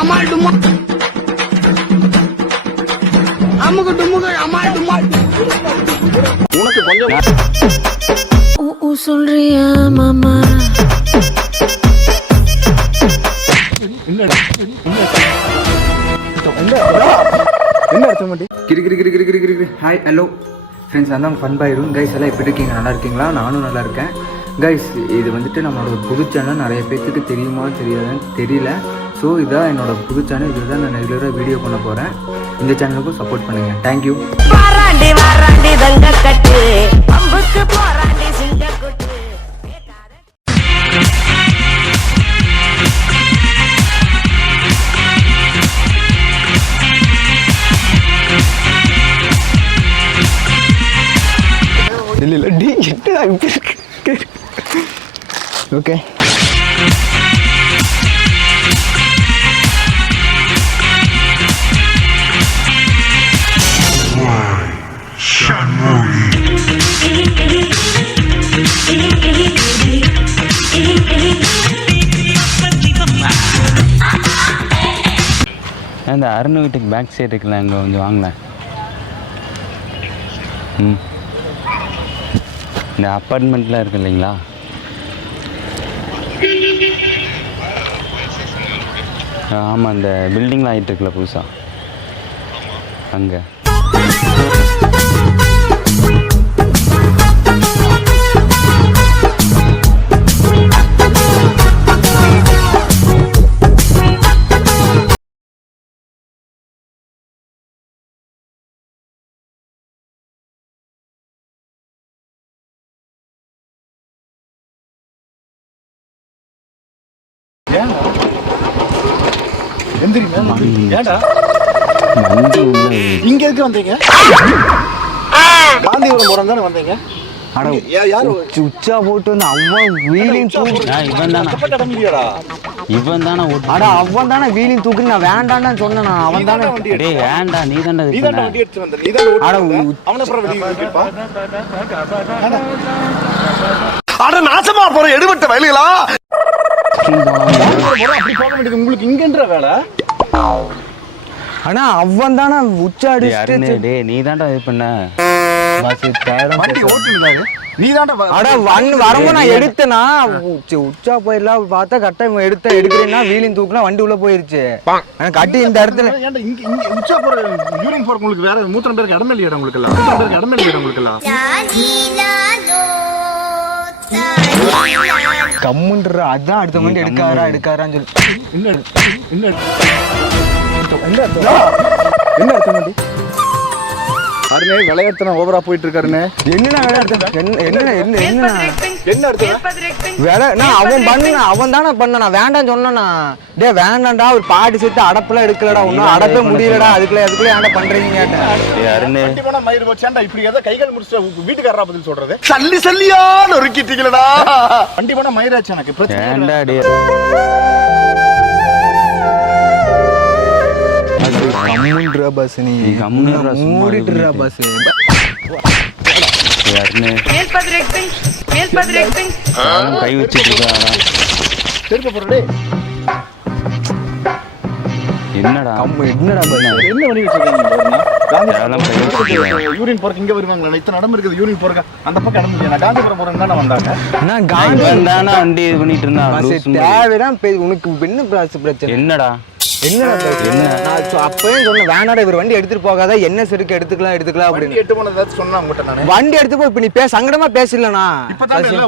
அமால் டுமா அமுக்கு டுமுக்கு அமால் டுமா. உனக்கு கொஞ்சம் சொல்றியா மாமா? என்ன அர்த்தம் பண்ணி கிரி ஹாய் ஹலோ ஃப்ரெண்ட்ஸ், அதான் ஃபன் பாயிரும் கைஸ். எல்லாம் எப்படி இருக்கீங்க? நல்லா இருக்கீங்களா? நானும் நல்லா இருக்கேன் கைஸ். இது வந்துட்டு நம்மளோட புது சேனல். நிறைய பேருக்கு தெரியுமா தெரியாதுன்னு தெரியல. ஸோ இதான் என்னோட புது சேனல். இதில் தான் நான் ரெகுலராக வீடியோ பண்ண போகிறேன். இந்த சேனலுக்கும் சப்போர்ட் பண்ணுங்கள். தேங்க்யூ. ஓகே அந்த அருண் வீட்டுக்கு பேக் சைடு இருக்குல்ல, அங்கே கொஞ்சம் வாங்கலாம். இந்த அப்பார்ட்மெண்ட்லாம் இருக்கு இல்லைங்களா, ஆமாம், இந்த பில்டிங்லாம் ஆகிட்டு இருக்குல்ல புதுசாக, அங்கே. இங்க எதுக்கு வந்தீங்க? காந்திபுரம் போறோம் தானே வந்தீங்க? உச்சா போட்டு வந்து அவன் வீலிங் இவன் தானே அவன் தானே வீலிங் தூக்கு. நான் வேண்டான்னு சொன்னேன். அவன் தானே வேண்டா, நீ தானே வண்டி எடுத்து வந்த. நீ தான் நாசமா போற எடுபட்ட வயலுகளா. அப்படி போக வேண்டியது உங்களுக்கு இங்கன்ற வேலை. ஆனா அவன் தானே உச்சா அடிச்சு. நீ தான்டா இது பண்ண வண்டி ஓட்டுனாரு. நீ தான்டா வரம்போ நான் எடுத்தேனா உச்சா போயிடலாம் பார்த்தா கரெக்டா இவன் எடுக்கிறேன்னா வீலிங் தூக்குனா வண்டி உள்ள போயிருச்சு. கட்டி இந்த இடத்துல உச்சா போற யூரின் போற உங்களுக்கு வேற மூத்திரம் பேருக்கு இடம் இல்லையா? உங்களுக்கு எல்லாம் மூத்திரம் பேருக்கு இடம் இல்லையா? உங்களுக்கு எல்லாம் கம்முன்ற அதான் அடுத்த மணி எடுக்காரான்னு சொல்லி என்ன அர்த்தம் பண்ணி அருணே விளையாட்டுனா ஓவரா போயிட்டு இருக்காருன்னு. என்ன அவன் தானே பண்ண. வேண்டாம் சொன்னா டே வேண்டாம்டா, ஒரு பாட்டு சேர்த்து அடப்பெல்லாம் எடுக்கலடா, ஒன்னும் அடப்பே முடியலடா, அதுக்குள்ள ஏன்டா பண்றீங்க கேட்டேன். மயிர் வச்சாண்டா இப்படி ஏதோ கைகள் முடிச்சு வீட்டுக்காரரா பதில் சொல்றது. சல்லி சல்லியா நொறுக்கிட்டீங்களடா. வண்டி போனா மயிராச்சு எனக்கு பிரச்சனை. கம்முன்றா பஸ், நீ மூடிட்டுறா பஸ். கை வச்சுட்டு திருப்ப போறே. என்னடா என்னடா என்ன பண்ணி வச்சிருக்கீங்க? யூரின் போறக்கு இங்க வருவாங்களா? இத்தனை இடம் இருக்குது யூரின் போறக்க. அந்த பக்கம் இடம் இல்லையா? காந்திபுரம் போறேன்னு தானே வந்தாங்க. நான் காந்திபுரம் தானே வண்டி இது பண்ணிட்டு இருந்தான். தேவைதான் உனக்கு என்ன பிரச்சனை? என்னடா அப்பயும் சொன்ன வேணாடா, இவர் வண்டி எடுத்துட்டு போகாத, என்ன செருக்கு எடுத்துக்கலாம் அப்படின்னு. வண்டி எடுத்து போய் இப்ப நீ சங்கடமா பேசலனா.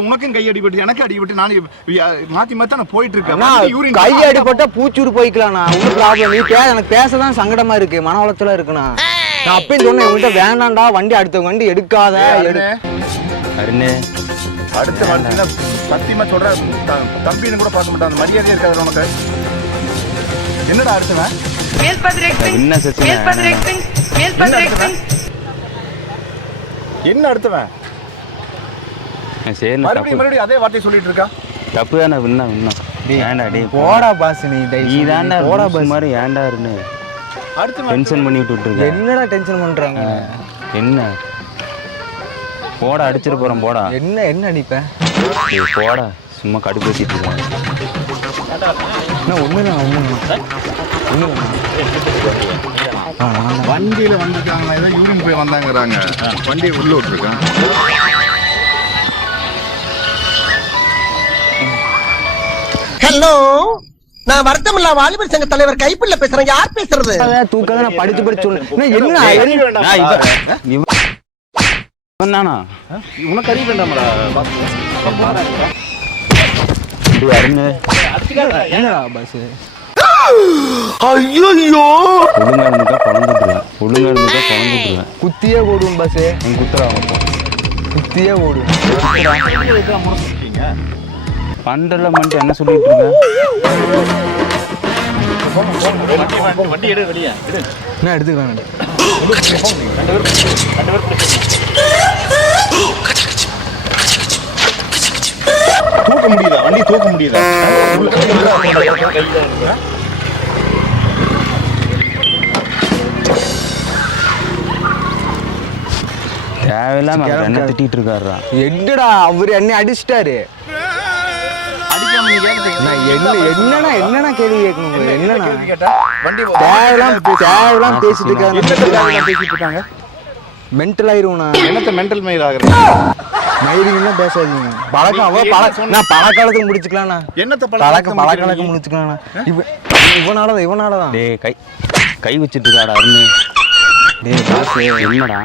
உனக்கும் கை அடிபட்டு எனக்கு அடிபட்டு நான் மாத்தி மாத்தி நான் போயிட்டு இருக்கேன். கை அடிபட்டா பூச்சூடு போய்க்கலாம்ண்ணா, ஒன்றும் ப்ராப்ளம். நீ எனக்கு பேசதான் சங்கடமா இருக்கு, மன உளைச்சலா இருக்குண்ணா. நான் அப்பயும் சொன்னேன் உங்கள்கிட்ட வேணாண்டா, வண்டி அடுத்த வண்டி எடுக்காத. அடுத்த வண்டியில சத்தியமா சொல்ற தம்பின்னு கூட பார்க்க மாட்டான். மரியாதையா இருக்காது உனக்கு. என்னடா அடுத்தவன்? என்ன அடுத்தவன்? மறுபடியும் அதே வார்த்தை சொல்லிட்டு இருக்கா. தப்பு தானே. போடா பாஸ், நீ தானே போடா பாஸ் மாதிரி ஏன்டா இருந்து டென்ஷன் பண்ணி விட்டுருக்க. என்னடா டென்ஷன் பண்றாங்க? என்ன போடா, அடிச்சிட்டு போறோம் போடா. என்ன அடிப்பேன்? போடா சும்மா கடுப்பேற்றிட்டு இருக்காங்க. வண்டியில வந்திருக்காங்க, ஏதோ யூரின் போய் வந்தாங்கிறாங்க. வண்டியை உள்ள விட்டுருக்கான். ஹலோ, நான் வருத்தமில்லா வாலிபர் சங்க தலைவர் கைப்பிள்ள பேசுறேன். யார் பேசுறது? தூக்காத நான் படிச்சு சொன்னேன். என்ன இவன் தானா? உனக்கு அறிவு வேண்டாமடா. என்னடா பஸ்? ஐயோ, ஒழுங்கா இருந்துட்டா குழந்துட்டுருவேன். குத்தியே ஓடுவோம் பஸ். குத்துறாங்க குத்தியே ஓடுவோம். பண்டல மட்டும் என்ன சொல்லிட்டு இருக்க? நான் எடுத்துக்கிறேன். தூக்க முடியுதா? வண்டி தூக்க முடியுதா? தேவையில்லாம என்ன திட்டிட்டு இருக்காருடா. என்னடா அவரு என்ன அடிச்சிட்டாரு? என்னன்னா கேள்வி கேட்கணும். என்னன்னா தேவையெல்லாம் பேசிட்டு இருக்காங்க. மென்டல் ஆயிருவா. என்னத்த மென்டல் மயிர் ஆகுறது? மயிரிங்கெல்லாம் பேசாதீங்க. நான் பழக்காலத்துக்கு முடிச்சுக்கலாம். என்னத்த பழக்காலத்துக்கு முடிச்சுக்கலாம். இவனாலதான் டேய் கை வச்சிட்டு இருக்காடா அருண். டேய் பாஸ் என்னடா?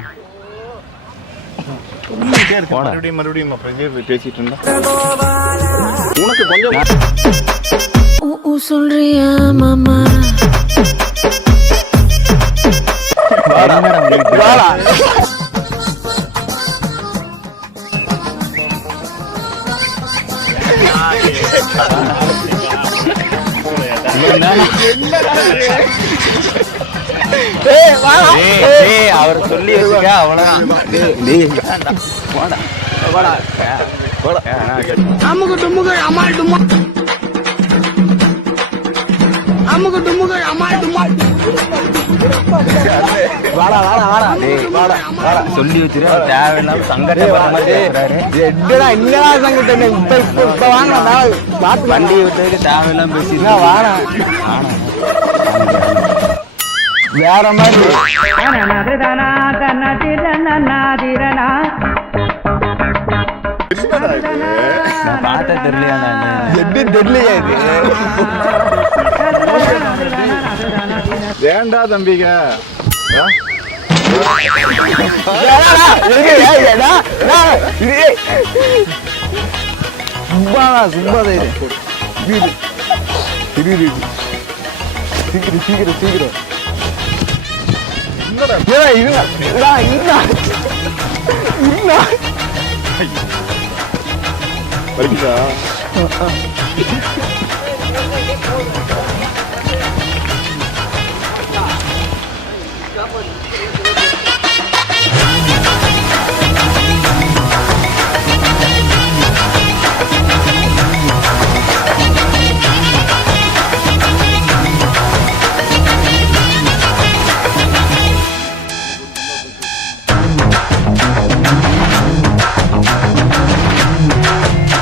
மறுபடியும் பேசிட்டு இருந்தா உனக்கு கொஞ்சம் சொல்றியா மாமா? அவர் சொல்லி அவ்வளவுதான். அமுகு டுமுகு அமால் டுமா, அமுகு டுமுகு அமால் டுமா. சொல்லி வச்சிரு. தேவையில்லாம சங்கடப்படாம என்னடா சங்கடம்? இப்ப வாங்க வண்டி விட்டு தேவையில்லாம பேசிட்டு வாடா. வேற மாதிரி நான் பார்த்த தெரியலையா? எப்படி தெரியலையா இது? வேண்டா தம்பிங்க. சீக்கிரம் வலிக்குதா?